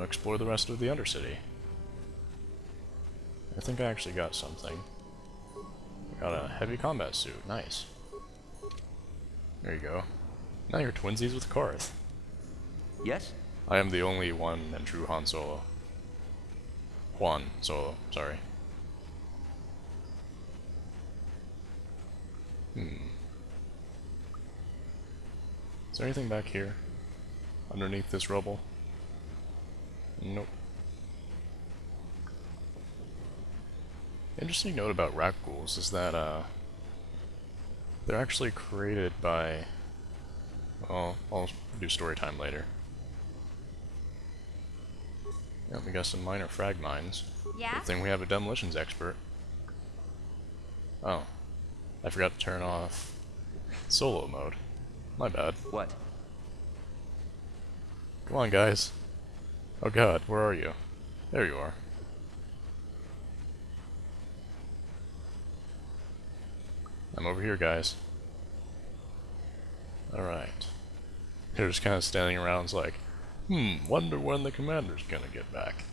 want to explore the rest of the Undercity. I think I actually got something. Got a heavy combat suit. Nice. There you go. Now you're twinsies with Karth. Yes? I am the only one and true Han Solo. Juan Solo, sorry. Is there anything back here? Underneath this rubble? Nope. Interesting note about Rakghouls is that, they're actually created by... Well, I'll do story time later. Yeah, we got some minor frag mines. Yeah? Good thing we have a demolitions expert. Oh. I forgot to turn off solo mode. My bad. What? Come on, guys. Oh god, where are you? There you are. I'm over here, guys. Alright. They're just kind of standing around, it's like, wonder when the commander's gonna get back.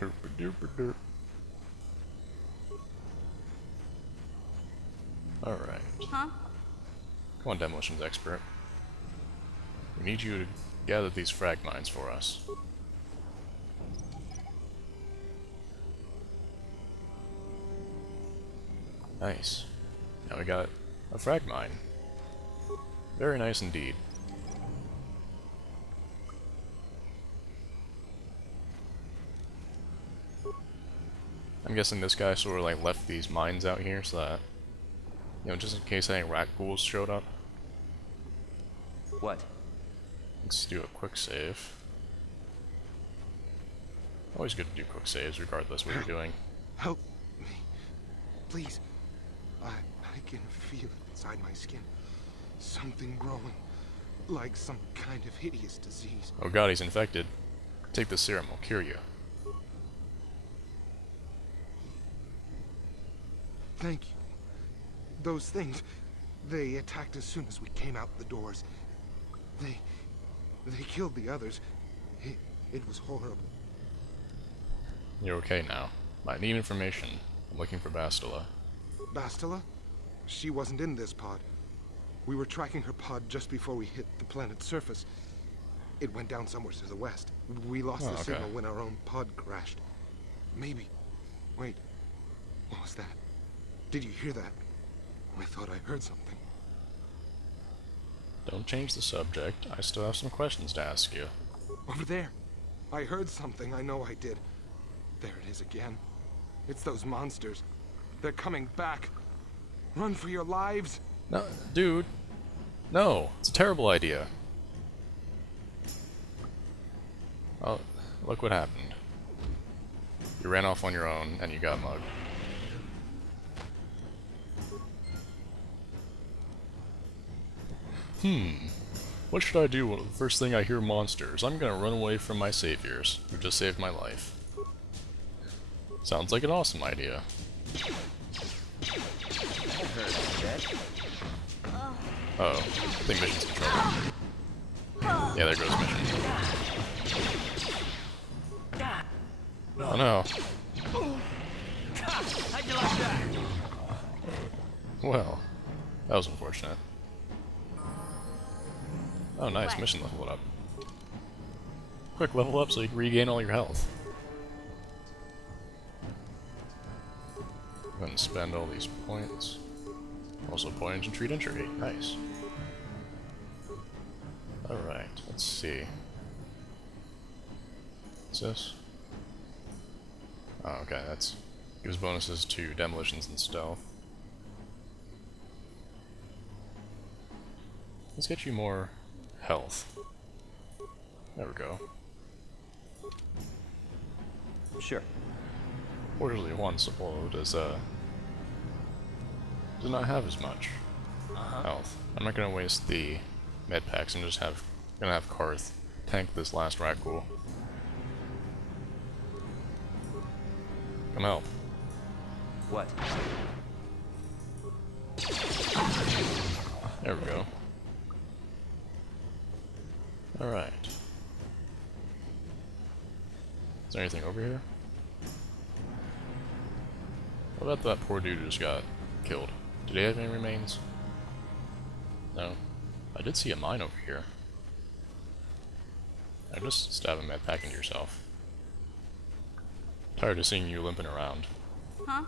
Herpa-derpa-derp. Alright. Huh? Come on, demolitions expert. We need you to gather these frag mines for us. Nice. Now we got a frag mine. Very nice indeed. I'm guessing this guy sort of like left these mines out here so that, you know, just in case any Rakghouls showed up. What? Let's do a quick save. Always good to do quick saves regardless what you're doing. Help me. Please. I can feel it inside my skin. Something growing. Like some kind of hideous disease. Oh god, he's infected. Take the serum, I'll cure you. Thank you. Those things, they attacked as soon as we came out the doors. They killed the others. It was horrible. You're okay now. Might need information. I'm looking for Bastila. Bastila? She wasn't in this pod. We were tracking her pod just before we hit the planet's surface. It went down somewhere to the west. We lost the signal when our own pod crashed. Maybe. Wait. What was that? Did you hear that? I thought I heard something. Don't change the subject. I still have some questions to ask you. Over there. I heard something. I know I did. There it is again. It's those monsters. They're coming back. Run for your lives. No, dude. No, it's a terrible idea. Oh, look what happened. You ran off on your own and you got mugged. What should I do when the first thing I hear monsters? I'm gonna run away from my saviors, who just saved my life. Sounds like an awesome idea. Uh-oh, I think mission's in trouble. Yeah, there goes mission. Oh no. Well, that was unfortunate. Oh nice, mission leveled up. Quick level up so you can regain all your health. Go ahead and spend all these points. Also points and treat injury. Nice. Alright, let's see. What's this? Oh, okay, that's gives bonuses to demolitions and stealth. Let's get you more health. There we go. Sure. Fortunately, Juan Solo does not have as much health. I'm not gonna waste the med packs and just gonna have Karth tank this last Rakghoul. Come help. What? There we go. Alright. Is there anything over here? What about that poor dude who just got killed? Did he have any remains? No. I did see a mine over here. I just stab him at packing yourself. Tired of seeing you limping around. Huh?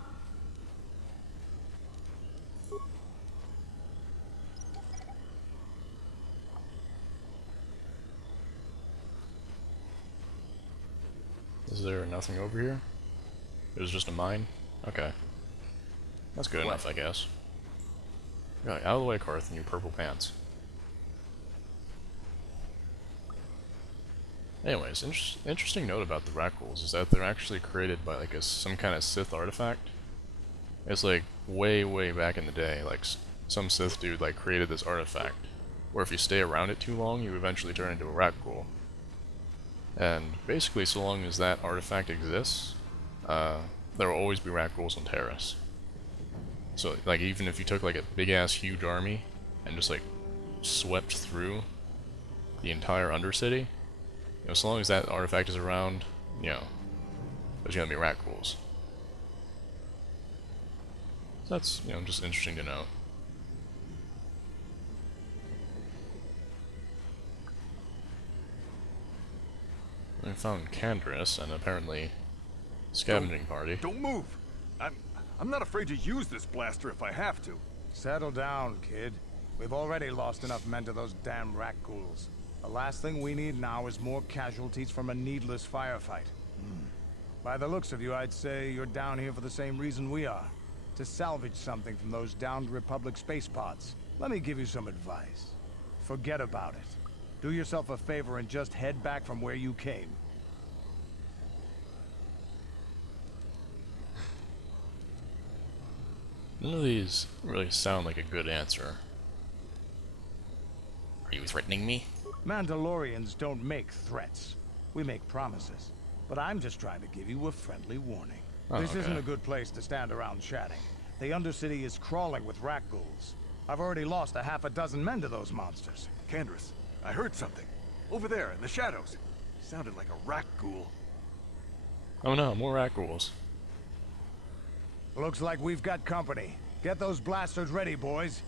Is there nothing over here? It was just a mine? Okay. That's good enough, I guess. Yeah, out of the way, Karth, in your purple pants. Anyways, interesting note about the Rakghouls is that they're actually created by like some kind of Sith artifact. It's like way back in the day, like some Sith dude like created this artifact, where if you stay around it too long, you eventually turn into a Rakghoul. And basically, so long as that artifact exists, there will always be Rakghouls on Terrace. So, like, even if you took like a big-ass huge army and just like swept through the entire Undercity, you know, so long as that artifact is around, you know, there's gonna be Rakghouls. So that's, you know, just interesting to note. I found Candrass and apparently scavenging party. Don't move! I'm not afraid to use this blaster if I have to. Settle down, kid. We've already lost enough men to those damn Rakghouls. The last thing we need now is more casualties from a needless firefight. By the looks of you, I'd say you're down here for the same reason we are. To salvage something from those downed Republic space pods. Let me give you some advice. Forget about it. Do yourself a favor and just head back from where you came. None of these really sound like a good answer. Are you threatening me? Mandalorians don't make threats. We make promises. But I'm just trying to give you a friendly warning. Oh, This okay. isn't a good place to stand around chatting. The Undercity is crawling with Rakghouls. I've already lost a half a dozen men to those monsters. Candrass, I heard something. Over there, in the shadows. Sounded like a Rakghoul. Oh no, more Rakghouls. Looks like we've got company. Get those blasters ready, boys.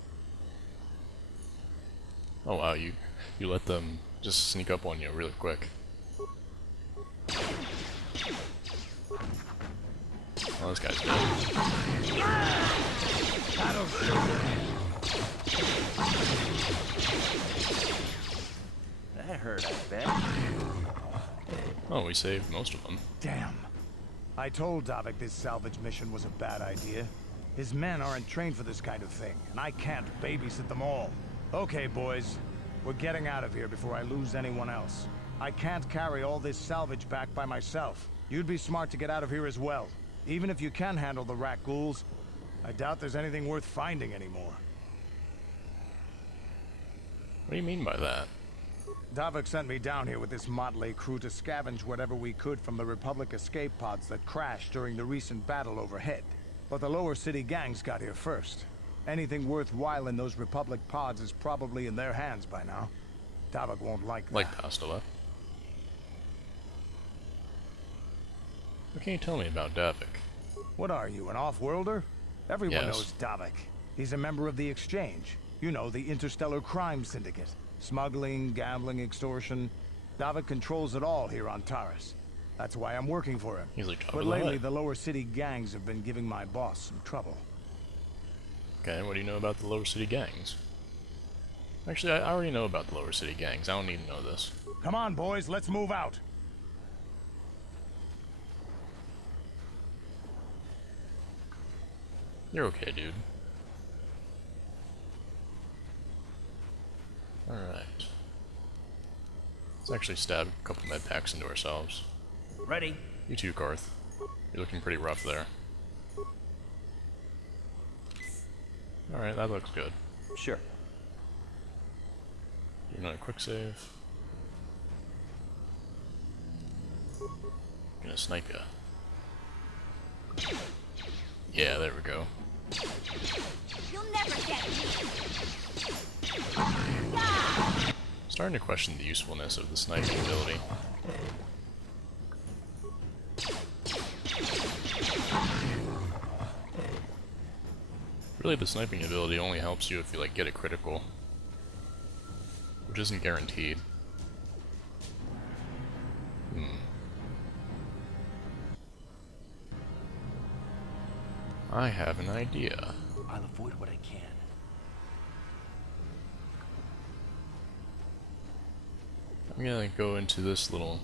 Oh wow, you let them just sneak up on you really quick. Oh, this guy's dead. That hurt, I bet. Oh, we saved most of them. Damn. I told Davik this salvage mission was a bad idea. His men aren't trained for this kind of thing, and I can't babysit them all. Okay, boys. We're getting out of here before I lose anyone else. I can't carry all this salvage back by myself. You'd be smart to get out of here as well. Even if you can handle the Rakghouls, I doubt there's anything worth finding anymore. What do you mean by that? Davik sent me down here with this motley crew to scavenge whatever we could from the Republic escape pods that crashed during the recent battle overhead. But the lower city gangs got here first. Anything worthwhile in those Republic pods is probably in their hands by now. Davik won't like that. Like Pastela. What can you tell me about Davik? What are you, an off-worlder? Everyone Yes. knows Davik. He's a member of the Exchange. You know, the interstellar crime syndicate. Smuggling, gambling, extortion. Davik controls it all here on Taris. That's why I'm working for him. He's like Jabba But the lately, Hutt. the lower city gangs have been giving my boss some trouble. Okay, what do you know about the lower city gangs? Actually, I already know about the lower city gangs. I don't need to know this. Come on, boys, let's move out. You're okay, dude. Alright. Let's actually stab a couple med packs into ourselves. Ready? You too, Karth. You're looking pretty rough there. Alright, that looks good. Sure. Do another quick save. Gonna snipe ya. Yeah, there we go. You'll never get me. Starting to question the usefulness of the sniping ability. Really, the sniping ability only helps you if you like get a critical, which isn't guaranteed. I have an idea. I'll avoid what I can. I'm gonna go into this little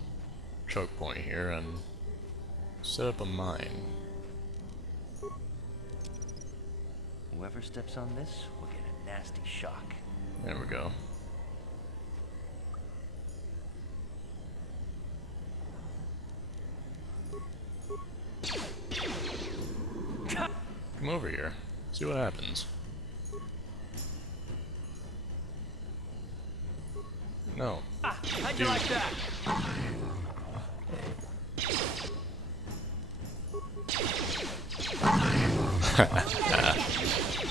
choke point here and set up a mine. Whoever steps on this will get a nasty shock. There we go. Come over here. See what happens. No. How'd you like that?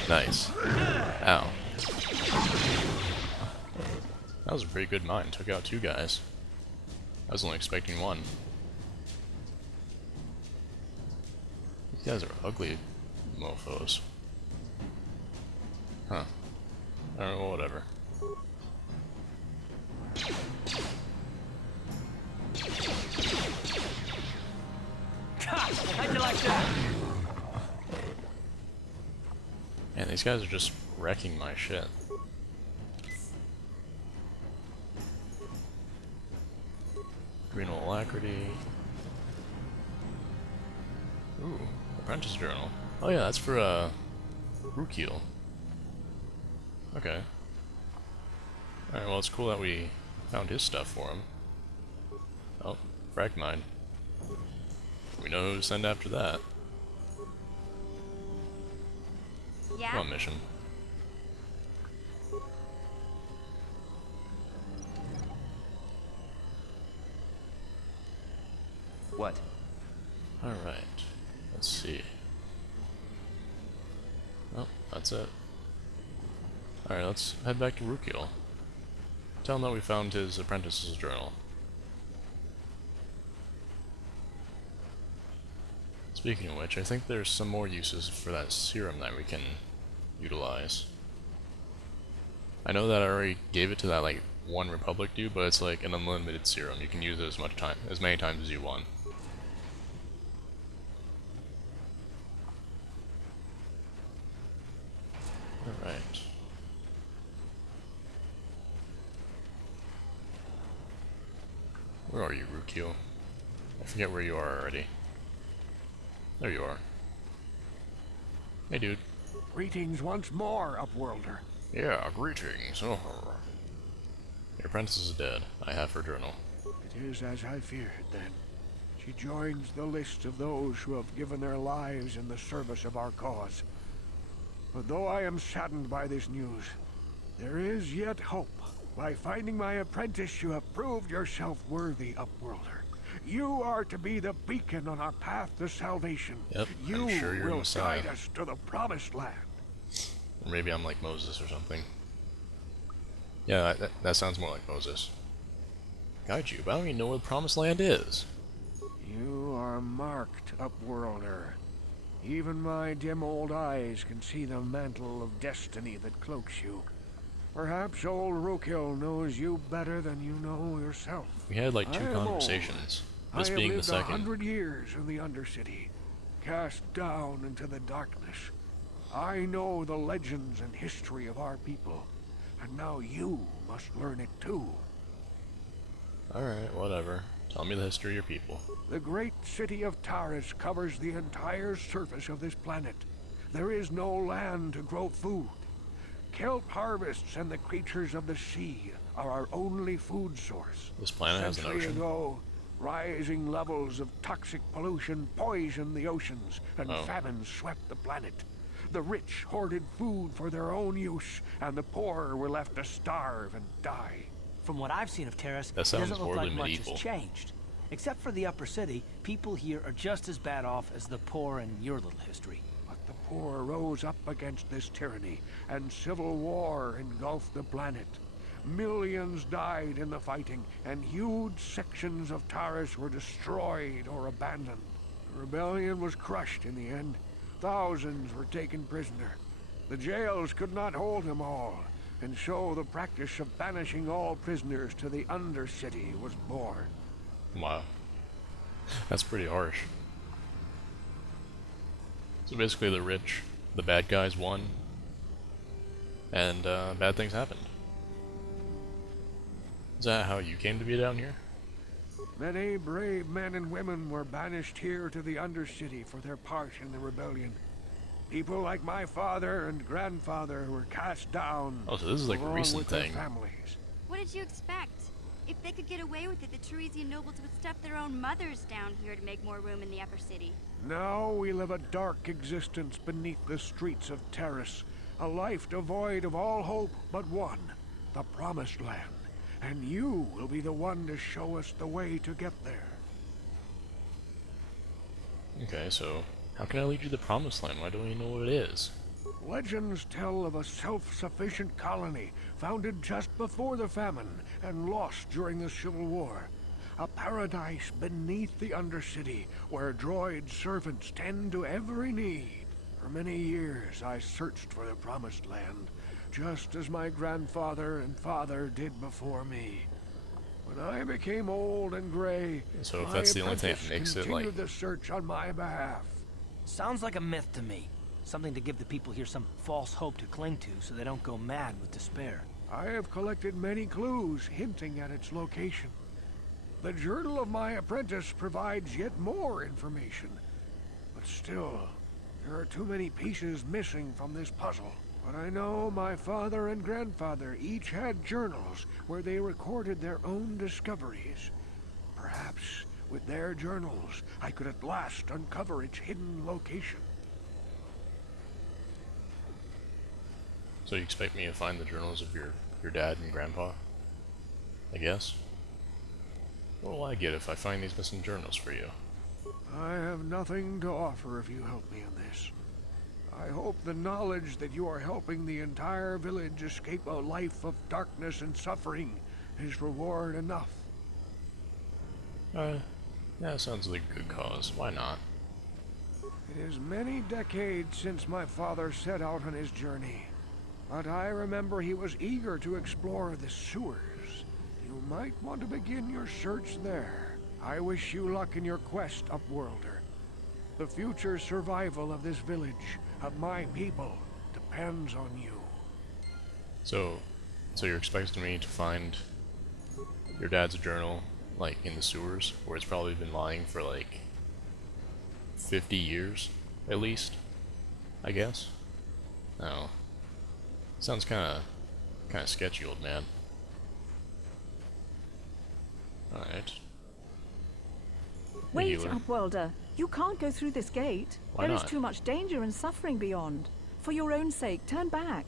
Nice. Ow. That was a pretty good mine. Took out 2 guys. I was only expecting 1. These guys are ugly mofos. Huh. Alright, well, whatever. How'd you like that? Man, these guys are just wrecking my shit. Green alacrity. Ooh, apprentice journal. Oh yeah, that's for Rakghouls. Okay. Alright, well it's cool that we found his stuff for him. Oh, frag mine. We know who to send after that. Yeah? Come on, mission. What? Alright, let's see. Oh, that's it. Alright, let's head back to Rakghouls. Tell him that we found his apprentice's journal. Speaking of which, I think there's some more uses for that serum that we can utilize. I know that I already gave it to that like one Republic dude, but it's like an unlimited serum. You can use it as many times as you want. Alright. Where are you, Rakghouls? I forget where you are already. There you are. Hey, dude. Greetings once more, Upworlder. Yeah, greetings. Oh. Your apprentice is dead. I have her journal. It is as I feared, then. She joins the list of those who have given their lives in the service of our cause. But though I am saddened by this news, there is yet hope. By finding my apprentice, you have proved yourself worthy, Upworlder. You are to be the beacon on our path to salvation. Yep, you I'm sure you're will Messiah. guide us to the promised land. Or maybe I'm like Moses or something. Yeah, that sounds more like Moses. Guide you, but I don't even know where the promised land is. You are marked, Upworlder. Even my dim old eyes can see the mantle of destiny that cloaks you. Perhaps old Rakghouls knows you better than you know yourself. We had like 2 I am old. conversations. This I being the have lived second. 100 years in the Undercity, cast down into the darkness. I know the legends and history of our people, and now you must learn it too. Alright, whatever. Tell me the history of your people. The great city of Taris covers the entire surface of this planet. There is no land to grow food. Kelp harvests and the creatures of the sea are our only food source. This planet has an Centuries ocean. ago, rising levels of toxic pollution poisoned the oceans, and famine swept the planet. The rich hoarded food for their own use, and the poor were left to starve and die. From what I've seen of Terrace, That it sounds doesn't look horribly like much medieval. has changed. Except for the upper city, people here are just as bad off as the poor in your little history. But the poor rose up against this tyranny, and civil war engulfed the planet. Millions died in the fighting, and huge sections of Taris were destroyed or abandoned. The rebellion was crushed in the end. Thousands were taken prisoner. The jails could not hold them all, and so the practice of banishing all prisoners to the Undercity was born. Wow. That's pretty harsh. So basically the rich, the bad guys won, and bad things happened. Is that how you came to be down here? Many brave men and women were banished here to the Undercity for their part in the rebellion. People like my father and grandfather were cast down. Oh, so this is like a along recent with their thing. families. What did you expect? If they could get away with it, the Teresian nobles would stuff their own mothers down here to make more room in the upper city. Now we live a dark existence beneath the streets of Terrace, a life devoid of all hope but one, the Promised Land. And you will be the one to show us the way to get there. Okay, so how can I lead you to the Promised Land? Why don't you know what it is? Legends tell of a self-sufficient colony founded just before the famine and lost during the Civil War. A paradise beneath the Undercity where droid servants tend to every need. For many years I searched for the Promised Land, just as my grandfather and father did before me. When I became old and gray, So if my that's the only thing that apprentice makes it, continued like... the search on my behalf. Sounds like a myth to me. Something to give the people here some false hope to cling to so they don't go mad with despair. I have collected many clues hinting at its location. The journal of my apprentice provides yet more information. But still, there are too many pieces missing from this puzzle. But I know my father and grandfather each had journals where they recorded their own discoveries. Perhaps with their journals, I could at last uncover its hidden location. So you expect me to find the journals of your dad and grandpa? I guess? What will I get if I find these missing journals for you? I have nothing to offer if you help me in this. I hope the knowledge that you are helping the entire village escape a life of darkness and suffering is reward enough. Yeah, sounds like a good cause. Why not? It is many decades since my father set out on his journey, but I remember he was eager to explore the sewers. You might want to begin your search there. I wish you luck in your quest, Upworlder. The future survival of this village, of my people, depends on you. So you're expecting me to find your dad's journal, like, in the sewers, where it's probably been lying for, like, 50 years, at least? I guess? No. Sounds kinda sketchy, old man. Alright. Wait, Healer. Upworlder. You can't go through this gate. Why There is not? too much danger and suffering beyond. For your own sake, turn back.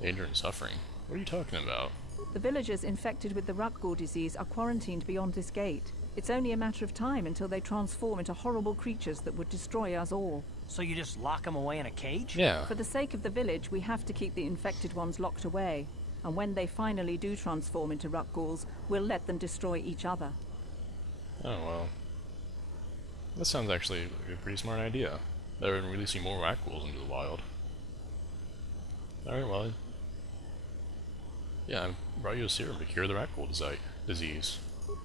Danger and suffering? What are you talking about? The villagers infected with the Rakghoul disease are quarantined beyond this gate. It's only a matter of time until they transform into horrible creatures that would destroy us all. So you just lock them away in a cage? Yeah. For the sake of the village, we have to keep the infected ones locked away. And when they finally do transform into Rakghouls, we'll let them destroy each other. Oh, well. That sounds actually like a pretty smart idea. Better than releasing more Rakghouls into the wild. Alright, well... yeah, I brought you a serum to cure the Rakghoul disease.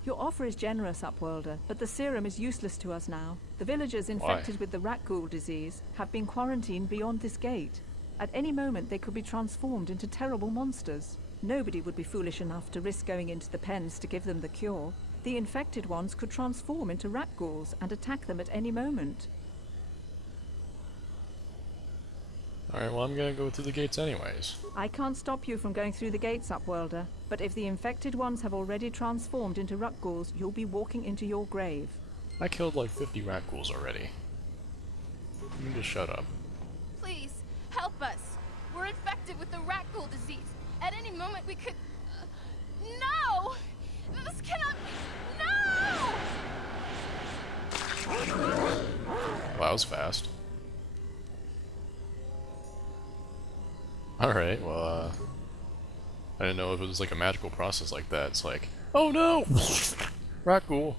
Your offer is generous, Upworlder, but the serum is useless to us now. The villagers infected with the Rakghoul disease have been quarantined beyond this gate. At any moment they could be transformed into terrible monsters. Nobody would be foolish enough to risk going into the pens to give them the cure. The infected ones could transform into Rakghouls and attack them at any moment. Alright, well I'm gonna go through the gates anyways. I can't stop you from going through the gates, Upworlder, but if the infected ones have already transformed into Rakghouls, you'll be walking into your grave. I killed like 50 Rakghouls already. You just shut up. Please, help us. We're infected with the Rakghoul disease. At any moment we could... no! This cannot be... no! Wow, that was fast. Alright, well, I didn't know if it was like a magical process like that. It's like, oh no! Rakghoul!